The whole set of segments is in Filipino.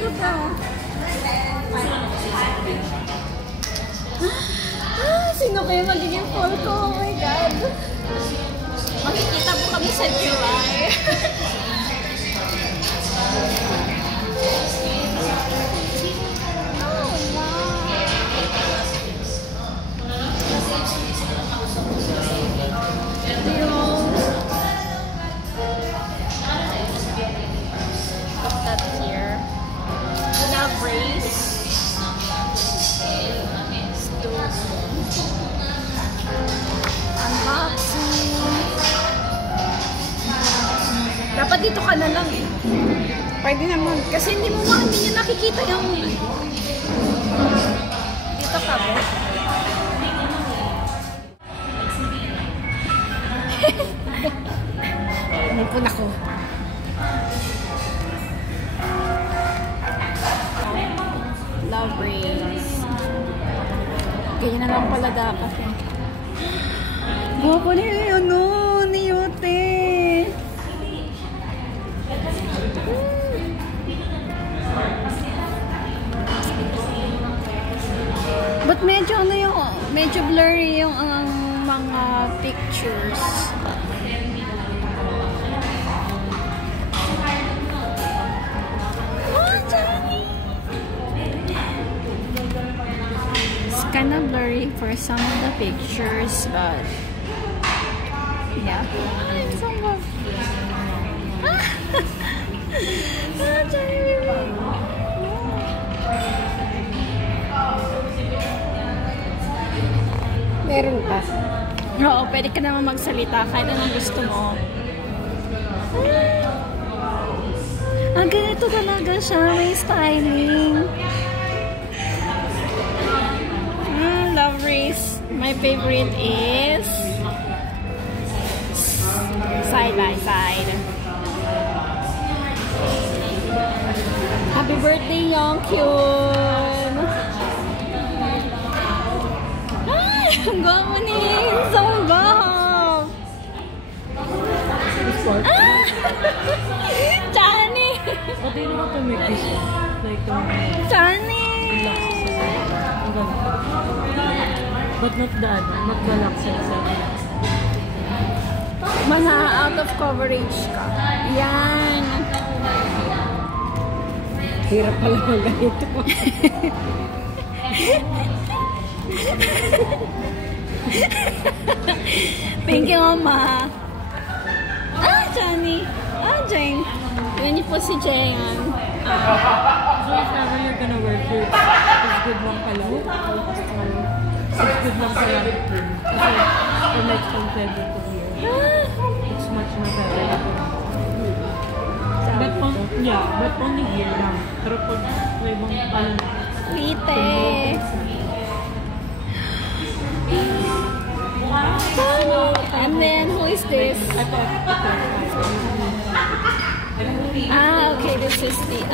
ko to. Sino kayo magiging fall ko? Oh my God. Makikita po kami sa July. Dapat dito ka na lang eh. Pwede naman. Kasi hindi niya nakikita yung... Dito ka ba? Nipon ako. Love race. Ganyan na lang pala dapat eh. Guwapo niya yun, ni Yote. But medyo medyo blurry yung mga pictures. It's kind of blurry for some of the pictures, but yeah. It's so good. Meron pa. Oo, pwede ka naman magsalita kahit anong gusto mo. Ganito talaga siya. May styling. Love race. My favorite is side by side. Happy birthday, Yongkyun! Ang gwapo ni Song Baho! Chani! What do you know to make this like Chani! but not the not the luxury. Mana out of coverage ka. Yan! Hirap pala ng ganito. Thank you, Mama. Johnny. Jane. Yun po si Jane. So if ever you're gonna wear it, it's good lang pala. It's good lang pala. Kasi it makes some flavor to here. It's much more better. But only here lang. Pero pag may ibang palang Lite. And then, who is this? Okay, this is the...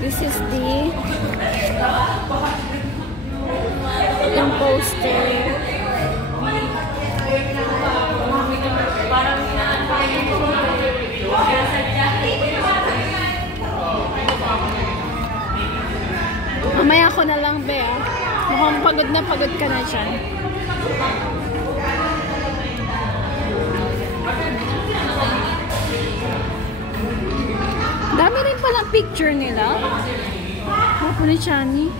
This is the... Yung poster. Mamaya ako na lang, Bea. Mukhang pagod ka na dyan. Dami rin palang picture nila. Ako ni Chani.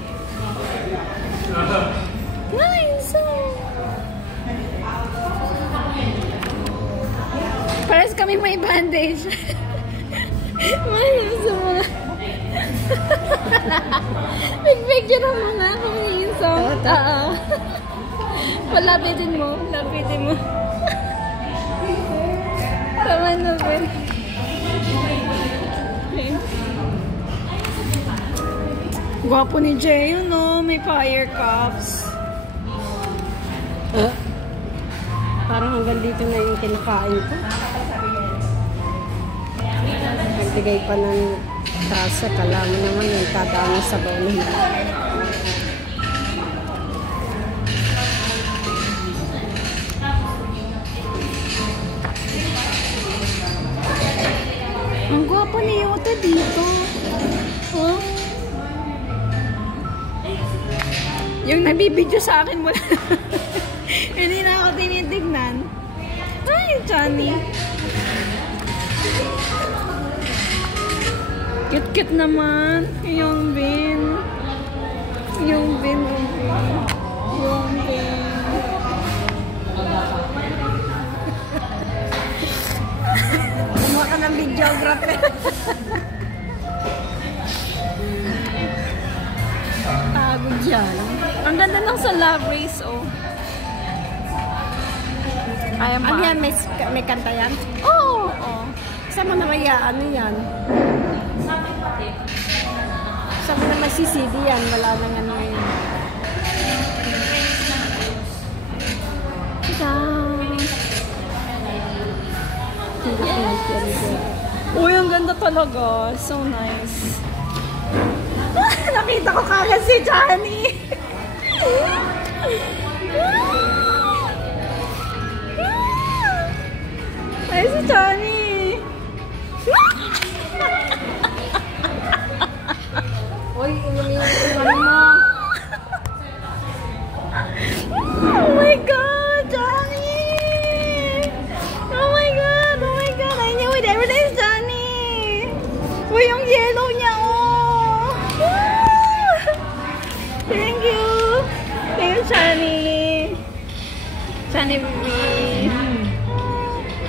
Nice! Pares kami may bandage. Mahilig sa mga... Picture mo nga kung niinsong. Palapitin mo. Tama na ba? Gwapo ni Jay, yun no? May fire cups. Parang hanggang dito na yung kinakain ko. Nagbigay pa ng tasa. Kalaman naman yung tadaan sa baw na hila. Ang gwapo ni Yota dito. Yung nabibidyo sa akin mula. Hindi na ako tinitignan. Ay, Johnny. Cute-cute naman. Yung bin. Yung bin. Yung bin. Kumuha ka ng videographer. Pagod yan. Ang ganda lang sa Love Race, oh. Ano yan? May kanta yan? Oo. Oo. Saan mo na kaya? Ano yan? Saan mo na mag-CD yan? Wala nang ano yun. Uy, ang ganda talaga. So nice. Nakita ko kagad si Johnny. Ay, si Johnny. Uy, ano mo? Oh my God, Johnny! Oh my God, oh my God! I knew it every day, Johnny! Uy, yung yellow niya, oh! Thank you! Thank you, Johnny! Johnny, baby!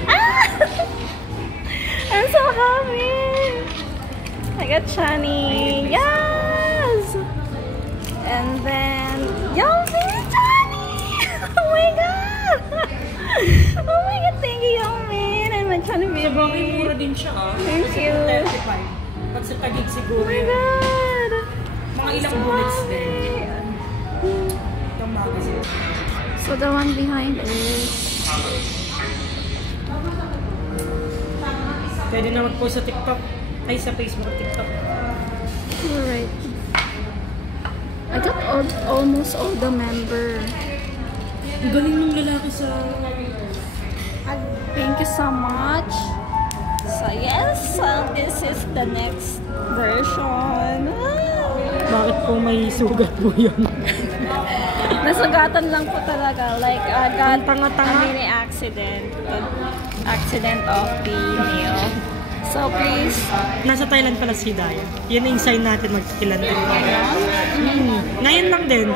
Ah! I'm so happy! I got Johnny! Yes! And then, yo, baby Johnny! Oh my God! Oh my God, thank you, young man! And my Johnny baby. Sa bagay, mura din siya, ah. Thank you. 35. Pag sa tagig siguro. Oh my God! Mga ilang bullets din. Itong magazine. So the one behind is... Pwede na mag-post sa TikTok. Ay, sa Facebook at TikTok. Alright. I got almost all the member. Ang galing ng lalaki sa... Thank you so much. So yes, so this is the next version. Bakit po may sugat po yun? Nasugatan lang po talaga. Like, I got a mini accident. Accident of the nail. So please. Nasa Thailand pala si Daya. Yan yung sign natin magkikilan din. Ngayon lang din.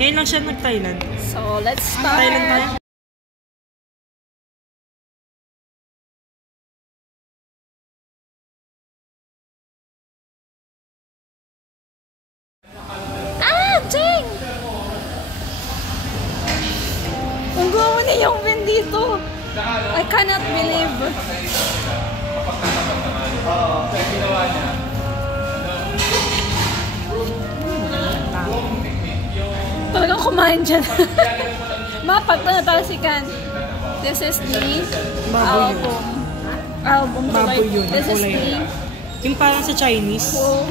Ngayon lang siya nag-Thailand. So let's start. Thailand tayo. Ah, dang! Ang gawa na yung bin dito. I cannot believe. Talagang kumain dyan. Mapagto na talasikan. This is the album. Album. Baboy yun. This is the... Yung parang sa Chinese. Oh.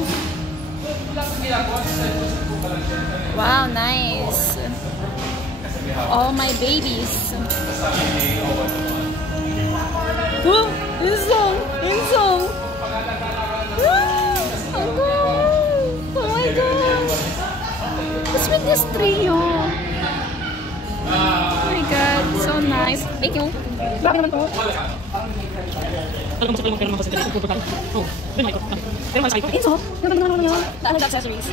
Wow, nice. All my babies. Oh, insong! Insong! Oh my God! What's with this trio? Oh my God, so nice. Thank you. Bakit naman to? Inso! The accessories.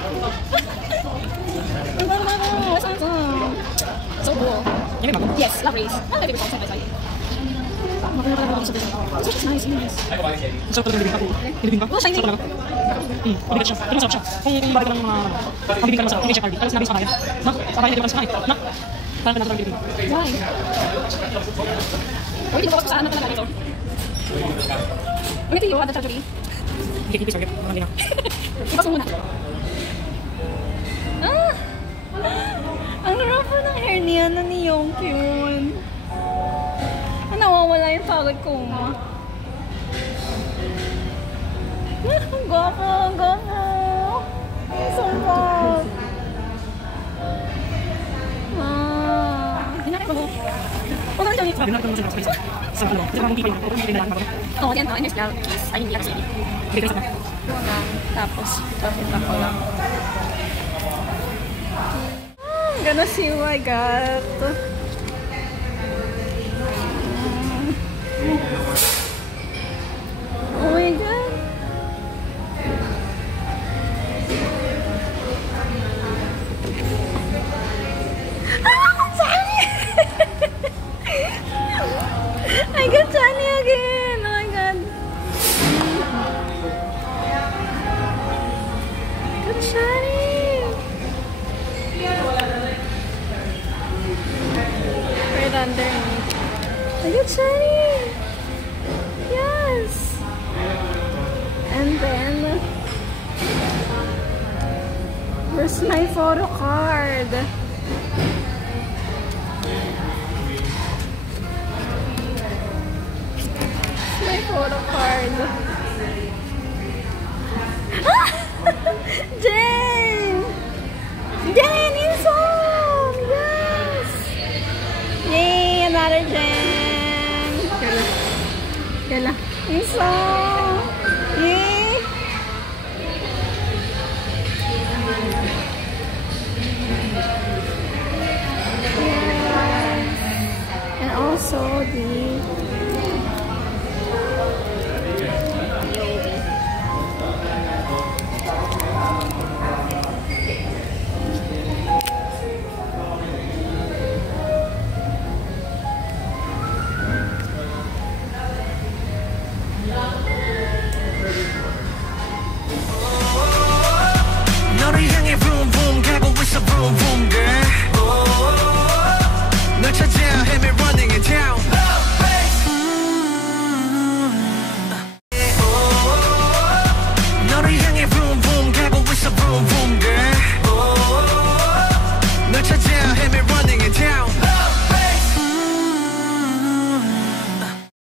So cool. Yes, love race. Not every side by side. This is nice, nice. Masarap talaga nilibing ka po. Nilibing ka? Oh, shiny. Masarap talaga. Mabigat siya. Pero masarap siya. Kung bakit ka lang magbibig ka lang masarap, kung may siya Cardi. Alam sinabi sa kaya. Na? Sa kaya hindi ka lang sa kaya. Na? Parang ka nasa lang nilibing. Why? Uy, dito ko sa anak na lang ito. Uy, ito yung surgery. Hindi kipis, sorry. Mga hindi na. Ipasok muna. Ah! Ang rough ng hair niya na ni Yongkyun. Nawawala yung pagod ko. Ang gwapo, ang gwapo. Ang sambag. Hinakit ko. Huwag kami dyan. Hinakit ko mo sa space. Sa ano? Kasi parang tipay na. Kung hindi na lang ako. Oo, yan. Ay, next kiss. Ay, hindi kasi. Hindi ka sa Tapos, tapos ako lang. I'm gonna see who I got. Oh my god. I got Johnny again! Oh my god! Good Johnny! Right underneath. I got Johnny! Yes! And then... where's my photo card? My photo card. Jane! Jane is home! Yes! Yay! Another Jane! Kala. Is home! Yay! Yes. And also the